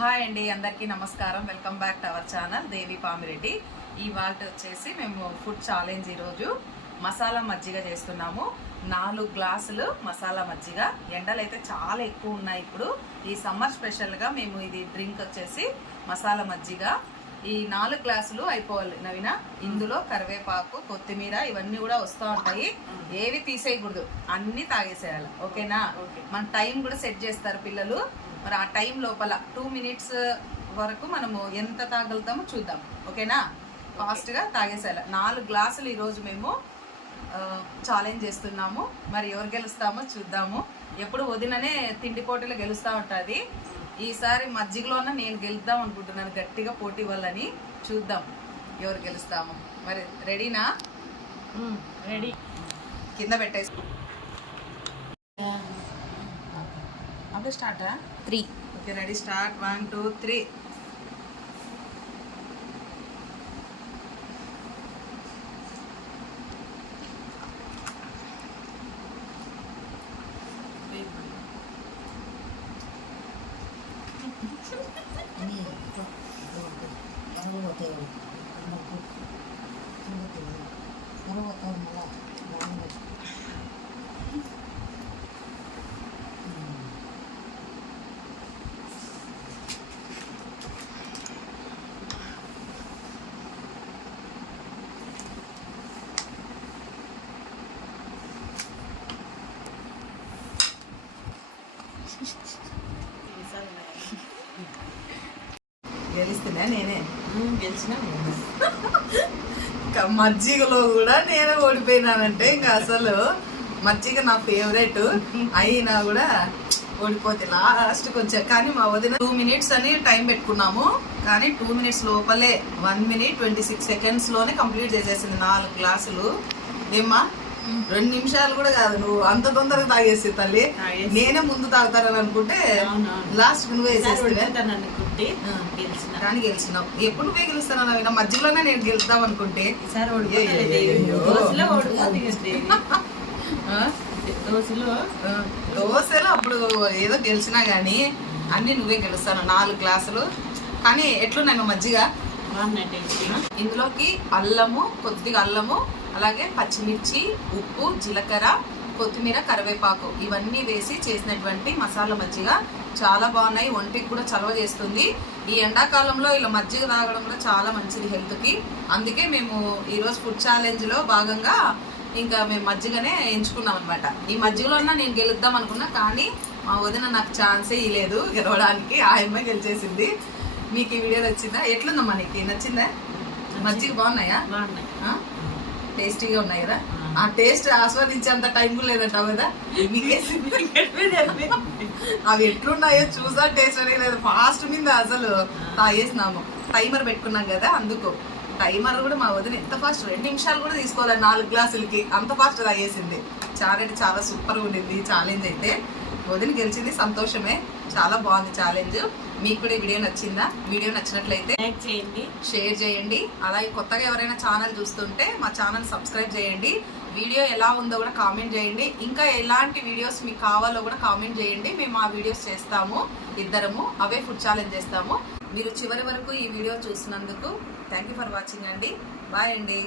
Hi అండి అందరికీ నమస్కారం. Welcome back to our channel Devi Pamireddy. ఈ వాటి వచ్చేసి మేము ఫుడ్ ఛాలెంజ్ ఈరోజు మసాలా మజ్జిగ చేస్తున్నాము. నాలుగు గ్లాసులు మసాలా మజ్జిగ. ఎండలు అయితే చాలా ఎక్కువ ఉన్నాయి ఇప్పుడు. ఈ సమ్మర్ స్పెషల్గా మేము ఇది డ్రింక్ వచ్చేసి మసాలా మజ్జిగ. ఈ నాలుగు గ్లాసులు అయిపోవాలి నవీన. ఇందులో కరివేపాకు కొత్తిమీర ఇవన్నీ కూడా వస్తూ ఉంటాయి. ఏవి తీసేయకూడదు. అన్ని తాగేసేయాలి. ఓకేనా? మన టైం కూడా సెట్ చేస్తారు పిల్లలు. మరి ఆ టైం లోపల టూ మినిట్స్ వరకు మనము ఎంత తాగలుగుతామో చూద్దాం. ఓకేనా? ఫాస్ట్గా తాగేసేయాలి. నాలుగు గ్లాసులు ఈరోజు మేము ఛాలెంజ్ చేస్తున్నాము. మరి ఎవరు గెలుస్తామో చూద్దాము. ఎప్పుడు వదిననే తిండి పోటీలో గెలుస్తూ ఉంటుంది. ఈసారి మజ్జిగలోన నేను గెలుద్దాం అనుకుంటున్నాను. గట్టిగా పోటీ వల్లని చూద్దాం ఎవరు గెలుస్తాము. మరి రెడీనా? రెడీ. కింద పెట్టేసి. అప్పుడే స్టార్టా three okay ready start one two three గెలుస్తున్నా నేనే. గెలిచిన ఇంకా మజ్జిగలో కూడా నేను ఓడిపోయినానంటే ఇంకా అసలు మజ్జిగ నా ఫేవరెట్. అయినా కూడా ఓడిపోతే లాస్ట్ కొంచెం. కానీ మా వదిన టూ మినిట్స్ అని టైం పెట్టుకున్నాము. కానీ టూ మినిట్స్ లోపలే వన్ మినిట్ ట్వంటీ సిక్స్ సెకండ్స్లోనే కంప్లీట్ చేసేసింది నాలుగు గ్లాసులు. ఏమ్మా? రెండు నిమిషాలు కూడా కాదు నువ్వు అంత తొందరగా తాగేసి తల్లి. నేనే ముందు తాగుతారని అనుకుంటే. లాస్ట్ నువ్వే. గెలిచిన. కానీ గెలిచినావు. ఎప్పుడు నువ్వే గెలుస్తాను మధ్యలోనే నేను గెలుద్దాం అనుకుంటే. దోశలో అప్పుడు ఏదో గెలిచినా గానీ అన్ని నువ్వే గెలుస్తాను నాలుగు గ్లాసులు. కానీ ఎట్లున్నాయి మజ్జిగ? ఇందులోకి అల్లము కొద్దిగా అల్లము అలాగే పచ్చిమిర్చి ఉప్పు జీలకర్ర కొత్తిమీర కరివేపాకు ఇవన్నీ వేసి చేసినటువంటి మసాలా మజ్జిగ చాలా బాగున్నాయి. ఒంటికి కూడా చలవ చేస్తుంది. ఈ ఎండాకాలంలో ఇలా మజ్జిగ తాగడం కూడా చాలా మంచిది హెల్త్కి అందుకే మేము ఈరోజు ఫుడ్ ఛాలెంజ్లో భాగంగా ఇంకా మేము మజ్జిగనే ఎంచుకున్నాం అనమాట ఈ మజ్జిగలో నేను గెలుద్దాం అనుకున్నా కానీ మా వదిన నాకు ఛాన్సే ఇవ్వలేదు గెలవడానికి. ఆ అమ్మాయి గెలిచేసింది. మీకు ఈ వీడియో నచ్చిందా? ఎట్లుందమ్మా నీకు? నచ్చిందా? మజ్జిగ బాగున్నాయా? బాగున్నాయి? టేస్టీగా ఉన్నాయి కదా? ఆ. టేస్ట్ ఆస్వాదించేంత టైం కూడా లేదంటావు కదా అవి ఎట్లున్నాయో చూసా టేస్ట్ అనేది లేదు. ఫాస్ట్ మీద అసలు తాగేసినాము. టైమర్ పెట్టుకున్నాం కదా అందుకు. టైమర్ కూడా మా వదిన ఎంత ఫాస్ట్ రెండు నిమిషాలు కూడా తీసుకోవాలి నాలుగు గ్లాసులకి. అంత ఫాస్ట్ తాగేసింది. చాలా అంటే చాలా సూపర్గా ఉండింది ఛాలెంజ్ అయితే. వదిన గెలిచింది సంతోషమే. చాలా బాగుంది ఛాలెంజ్ మీకు కూడా ఈ వీడియో నచ్చిందా? వీడియో నచ్చినట్లయితే లైక్ చేయండి. షేర్ చేయండి. అలాగే కొత్తగా ఎవరైనా ఛానల్ చూస్తుంటే మా ఛానల్ సబ్స్క్రైబ్ చేయండి. వీడియో ఎలా ఉందో కూడా కామెంట్ చేయండి. ఇంకా ఎలాంటి వీడియోస్ మీకు కావాలో కూడా కామెంట్ చేయండి. మేము ఆ వీడియోస్ చేస్తాము. ఇద్దరము అవే ఫుడ్ ఛాలెంజ్ చేస్తాము. మీరు చివరి వరకు ఈ వీడియో చూసినందుకు థ్యాంక్ యూ ఫర్ వాచింగ్ అండి. బాయ్ అండి.